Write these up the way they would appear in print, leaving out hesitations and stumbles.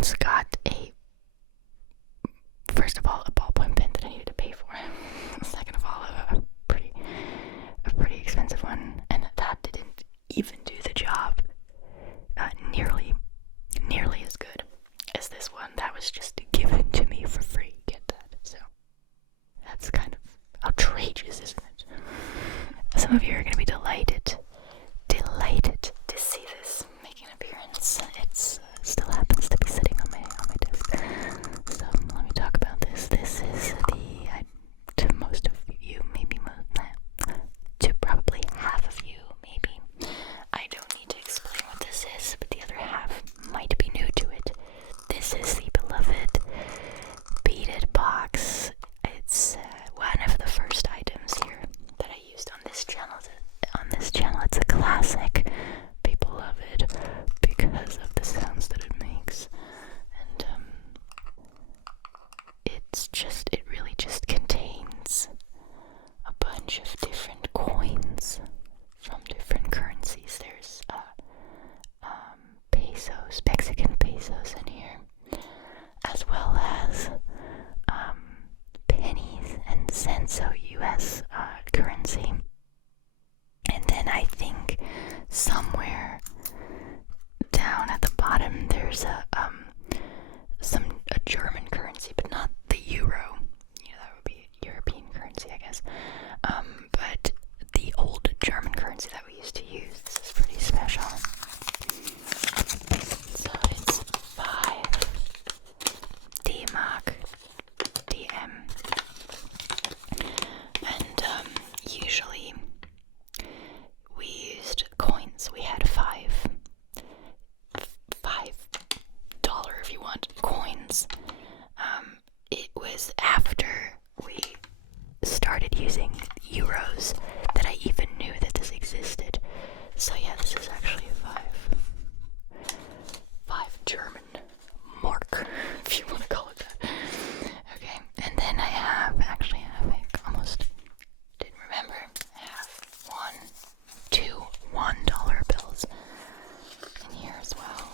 once got first of all, a ballpoint pen that I needed to pay for. Second of all, a pretty expensive one, and that didn't even do the job nearly as good as this one. That was just given to me for free. Get that? So that's kind of outrageous, isn't it? Some of you are going to be delighted to see this making an appearance. It still happens to be sitting on my desk. So let me talk about this. This is to most of you, maybe to probably half of you, maybe. I don't need to explain what this is, but the other half might be new to it. This is the beloved beaded box. It's one of the first items here that I used on this channel. It's a classic. People love it because of the sounds that it makes, and it really just contains a bunch of different coins from different currencies. There's pesos, Mexican pesos in here, as well as pennies and cents, so US currency. And then I think somewhere down at the bottom there's a German currency, but not the euro. That would be European currency, I guess. But the old German currency that we used to use. This is pretty special. So it's 5 D-Mark, DM. And usually we used coins. We had $5 if you want coins. It was after we started using euros that I even knew that this existed. So yeah, this is actually a 5 German mark, if you want to call it that. Okay, and then I have almost didn't remember. I have 2 $1 bills in here as well.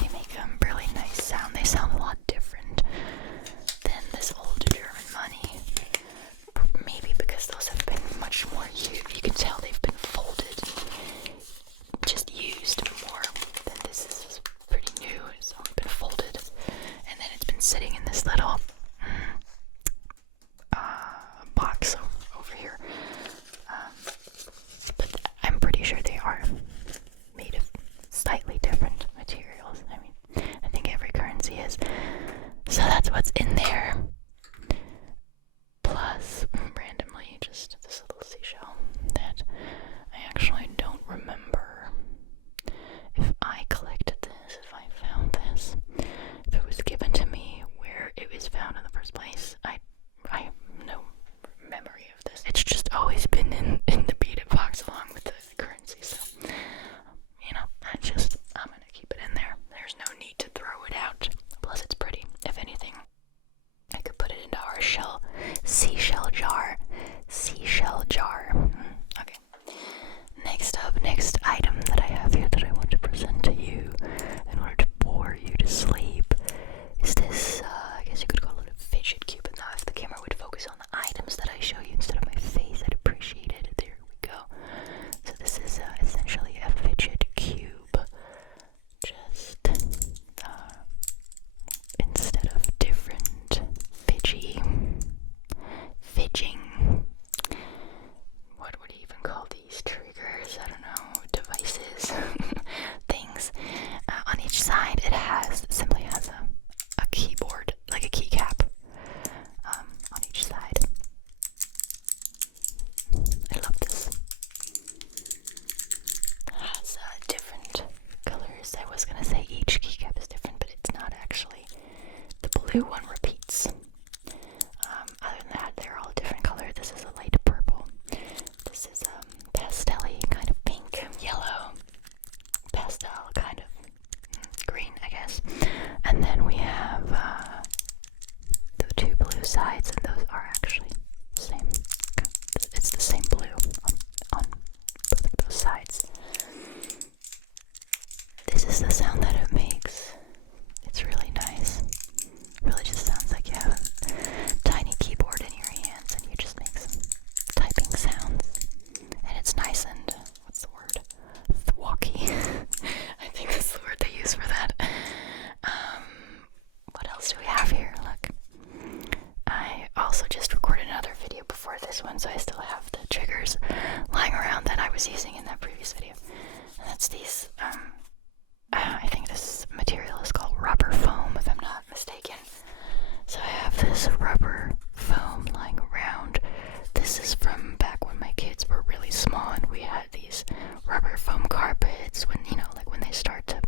They make a really nice sound. They sound a lot different than this old German money. Maybe because those have been much more used. You can tell they've been folded, just used more than this. Is pretty new. It's only been folded, and then it's been sitting in this little box over here. But I'm pretty sure they are made of slightly different materials. I mean, I think every currency is. So that's what's in there. Plus, randomly, just this little seashell that I actually don't remember if I collected this, if I found this, if it was given to me, where it was found in the first place. I have no memory of this. It's just always been in the beaded box along with the currency, so I'm gonna keep it in there. There's no need to throw it out. Plus it's pretty. If anything, I could put it into our seashell jar. Okay. Next item that I have here that I want to present to you in order to bore you to sleep is this, I guess you could call it a fidget cube. Now if the camera would focus on the items that I show you instead of my face, I'd appreciate it. There we go. So this is essentially a fidget cube. Just instead of different fidging, what would you even call these triggers? I don't know, devices, things. On each side, it simply has a keyboard, like a keycap, on each side. I love this. It has different colors. I was gonna say each keycap is different, but it's not actually. The blue one repeats. Other than that, they're all different color. This is a light purple. This is pastel-y, kind of pink, yellow, pastel, kind of green, I guess. And then we have the 2 blue sides, and those are actually the same. It's the same blue on both of those sides. This is the sound that it makes. previous video. And that's these, I think this material is called rubber foam, if I'm not mistaken. So I have this rubber foam lying around. This is from back when my kids were really small and we had these rubber foam carpets when, you know, like when they start to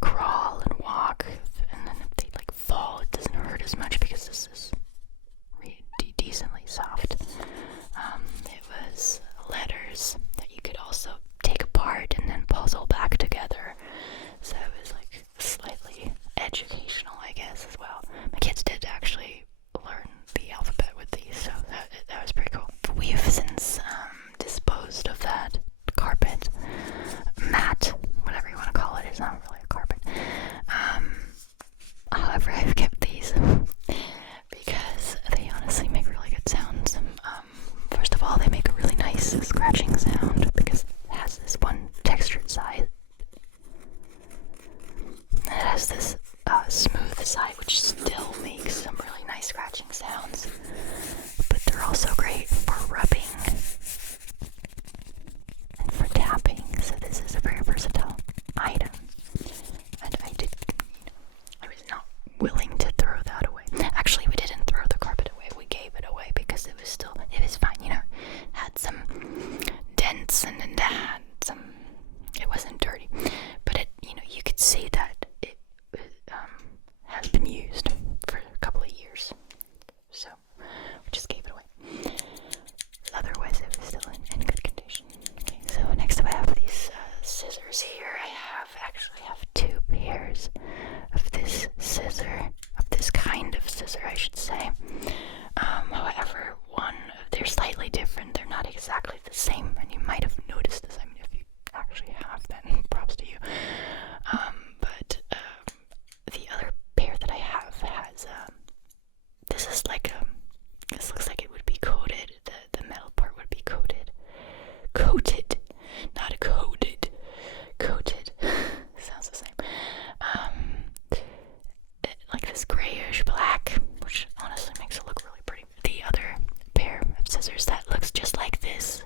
crawl and walk, and then if they like fall, it doesn't hurt as much because this is decently soft. It was letters that you could also take apart and then puzzle back together. So it was like slightly educational, I guess, as well. My kids did actually learn the alphabet with these, so that was pretty cool. We've since disposed of that carpet, mat, whatever you want to call it. It's not really a carpet. However, I've kept these because they honestly make really good sounds. First of all, they make a really nice scratching sound because it has this one textured side. It has this smooth side which still makes some really nice scratching sounds. But they're also great for rubbing and for tapping. So this is a very versatile item. And I was not willing to throw that away. Actually, we didn't throw the carpet away. We gave it away because it was fine, you know. It had some dents and it had some, it wasn't dirty. But it, you know, you could see that it has been used for a couple of years. So, we just gave it away. Otherwise, it was still in good condition. Okay, so next up I have these scissors here. I actually have two pairs of this scissor, of this kind of scissor, I should say. However, they're slightly different. They're not exactly the same, and you might have noticed this. I mean, if you actually have, then props to you. But the other pair that I have has, this is like this looks like it would be coated. The metal part would be coated, not coated. Sounds the same. Like this grayish black, which honestly makes it look really pretty. The other pair of scissors that looks just like this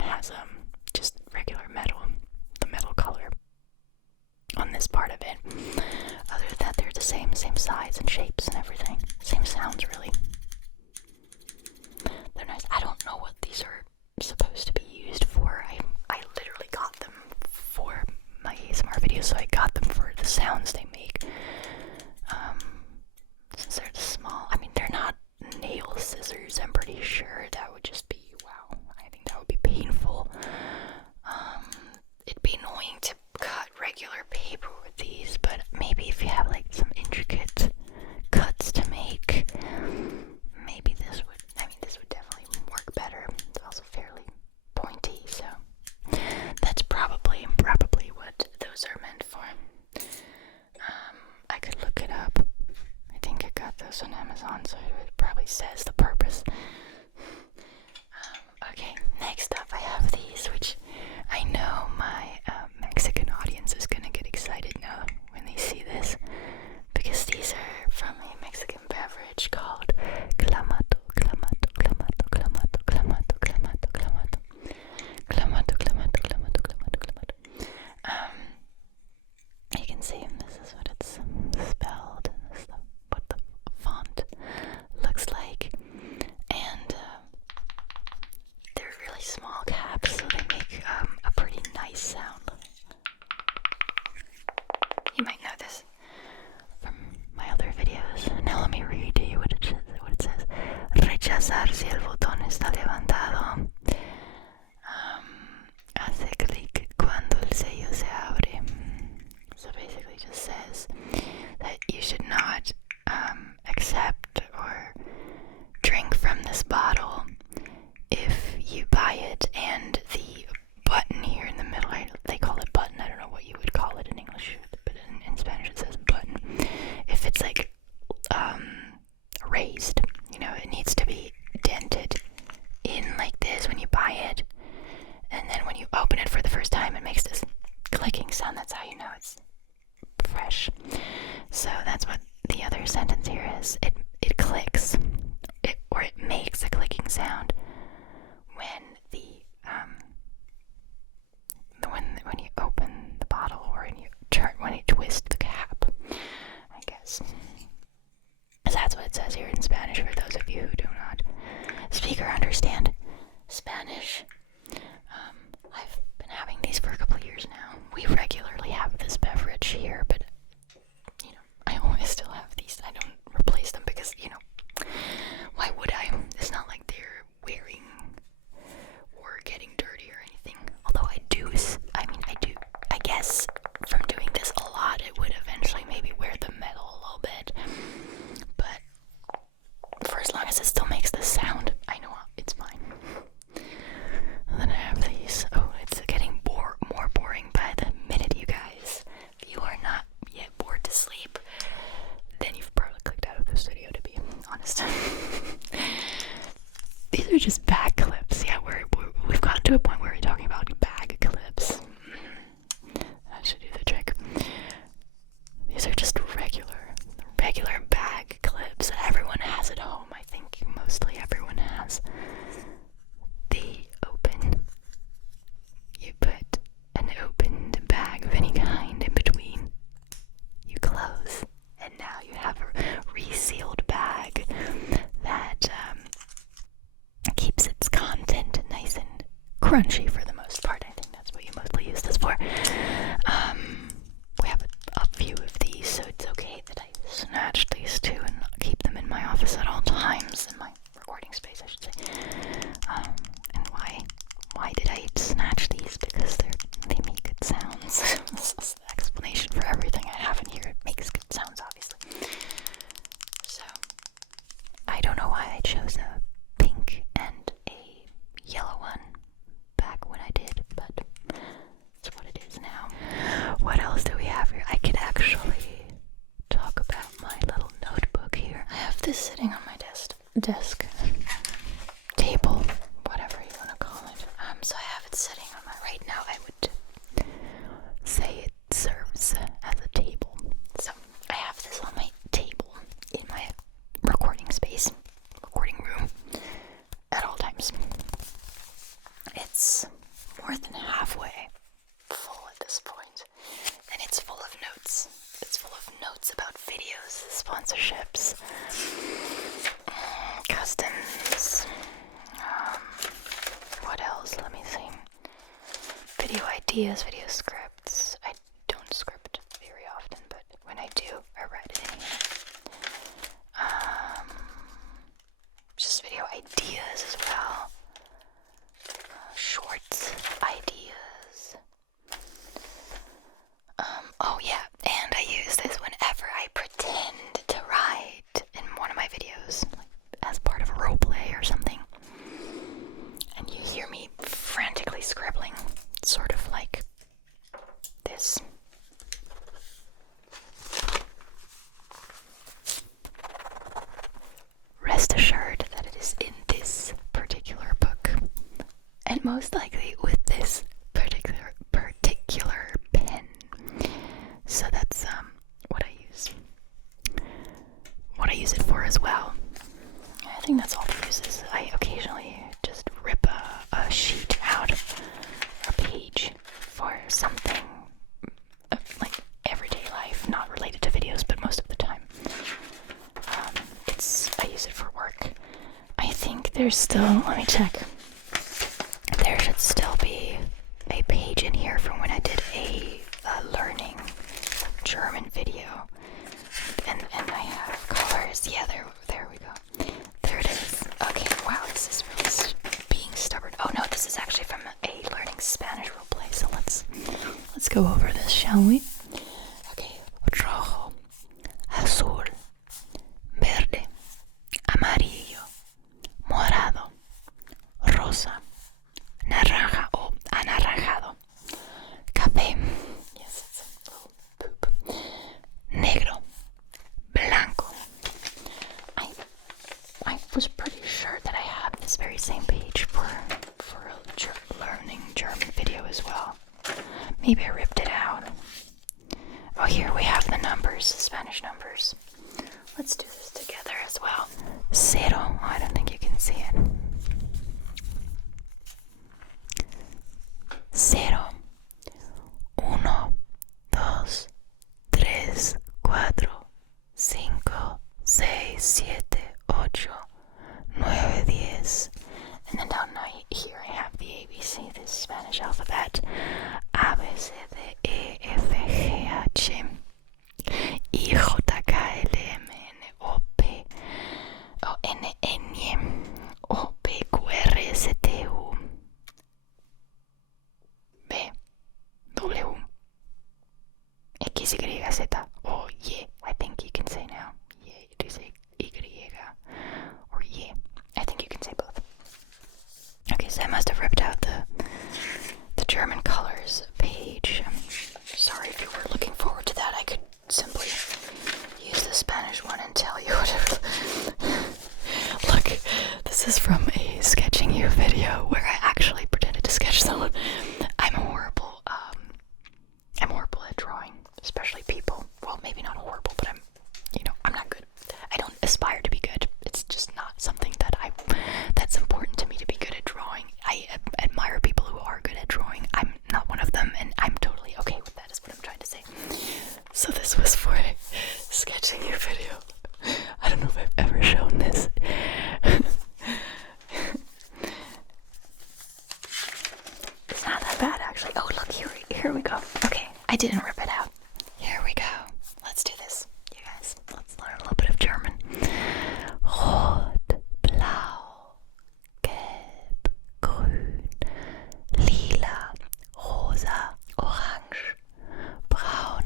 has just regular metal, the metal color on this part of it. Other than that, they're the same size and shapes and everything. Same sounds, really. They're nice. I don't know what these are supposed to be used for. I literally got them for my ASMR videos, so I got them for the sounds they make. Since they're small, I mean, they're not nail scissors. I'm pretty sure that would just be, wow, I think that would be painful. It'd be annoying to cut regular paper with these, but maybe if you have like some intricate cuts to make, maybe this would definitely work better. It's also fairly pointy, so that's probably what those are meant for. I could look it up. I think I got those on Amazon, so it probably says the purpose. Okay, next up I have these, which I know my Mexican audience is gonna get excited now when they see this, because these are from a Mexican beverage called clamato. You can see this is what it's spelled, and this is what the font looks like, and they're really small caps, so they make a pretty nice sound. You might know this from my other videos. Now let me read to you what it says. Rechazar si el botón está levantado. Hace clic cuando el sello se abre. So basically it just says that you should not accept or drink from this bottle if you buy it, and the button here in the middle, they call it button, I don't know what you would call it in English, but in Spanish it says button. If it's like raised, you know, it needs to be dented in like this when you buy it, and then when you open it for the first time it makes this clicking sound. That's how you know it's fresh. So that's what the other sentence here is. It clicks, or it makes a clicking sound when the crunchy for the most part. I think that's what you mostly use this for. We have a few of these, so it's okay that I snatch these two and keep them in my office at all times, in my recording space, I should say. And why did I snatch these? Because they make good sounds. This is the explanation for everything I have in here. It makes good sounds, obviously. So, I don't know why I chose a pink and a yellow one back when I did, but it's what it is now. What else do we have here? I could actually talk about my little notebook here. I have this sitting on my desk, table, whatever you want to call it. So I have it sitting on my right now. I would say it serves as a table. So I have this on my table in my recording space, recording room, at all times. It's more than halfway full at this point, and it's full of notes. It's full of notes about videos, sponsorships, customs, what else? Let me see. Video ideas, video scripts. I don't script very often, but when I do, I write it in here. Just video ideas as well. Shorts ideas. Oh yeah, and I use this whenever I pretend to write in one of my videos, like as part of a role play or something. And you hear me frantically scribbling, sort of like this. Rest assured that it is in this particular book, and most likely with this particular pen. So that's what I use it for as well. I think that's all it uses. I occasionally just rip a sheet out, a page, for something like everyday life, not related to videos, but most of the time. I use it for work. I think there's still, let me check. There should still be a page in here from when I did a learning German video. And I have colors. Yeah, there we go. There it is. Okay, wow, this is really being stubborn. Oh no, this is actually from a learning Spanish roleplay. So let's go over this, shall we? Okay. Rojo, azul, verde, amarillo, morado, rosa, naranja o anaranjado, café. Yes, it's a little poop. Negro, blanco. I was pretty sure that I had this very same page for a learning German video as well. Maybe I ripped it out. Oh, here we have the numbers, Spanish numbers. Let's do this together as well. Cero. Oh, I don't think you can see it. Cero. Uno, dos, tres, cuatro, cinco, seis, siete, ocho, nueve, diez. And then down here I have the ABC, the Spanish alphabet. A, B, C, D, E, F, G, H, I, J, K, L, M, N, O, P, O, N, N, O, P, Q, R, S, T, U, V, W, X, Y, Z, O, Y. I think you can say now. Y. Do you say Y or Y? I think you can say both. Okay, so I must have ripped out the German colors page. I'm sorry if you were looking forward to that. I could simply use the Spanish one and tell you whatever. Look, this is from a sketching you video where I actually pretended to sketch someone. I'm horrible at drawing, especially people. Well, maybe not horrible, but I'm not good. I don't aspire to be good. It's just not something that's important to me to be good at drawing. I admire people who are good at drawing. I'm not one of them, and I'm totally okay with that, is what I'm trying to say. So this was for a sketching you video. I don't know if I've ever shown this. here we go. Okay, I didn't rip it out. Here we go. Let's do this, you guys. Let's learn a little bit of German. Rot, blau, gelb, grün, lila, rosa, orange, braun,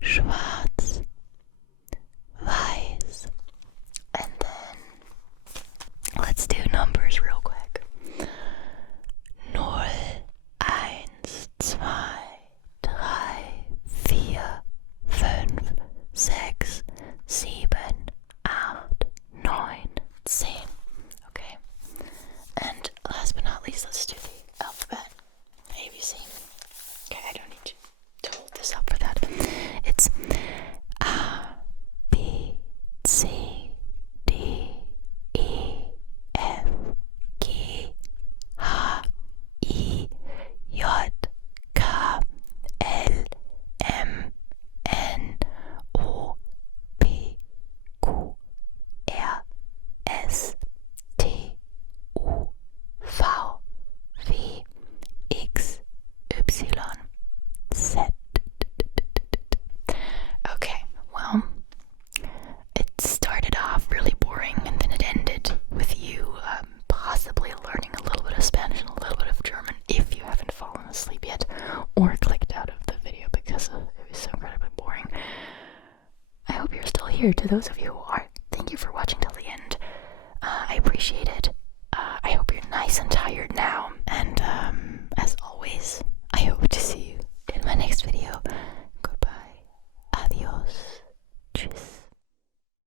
schwarz, weiß. And then let's do numbers real quick. 0, 1, 2, 3, 4, 5, 6, 7, 8, 9, 10. Okay. And last but not least, let's do the alphabet. ABC. Okay, I don't need to hold this up for that. It's A, B, C, D, E, F, G, H, I, J, K, L, M, N, O, P, Q, R, S, T, U, V, W, X, Y, Z. Okay, well, it started off really boring and then it ended with you possibly learning a little bit of Spanish and a little bit of German if you haven't fallen asleep yet or clicked out of the video because it was so incredibly boring. I hope you're still here. To those of you who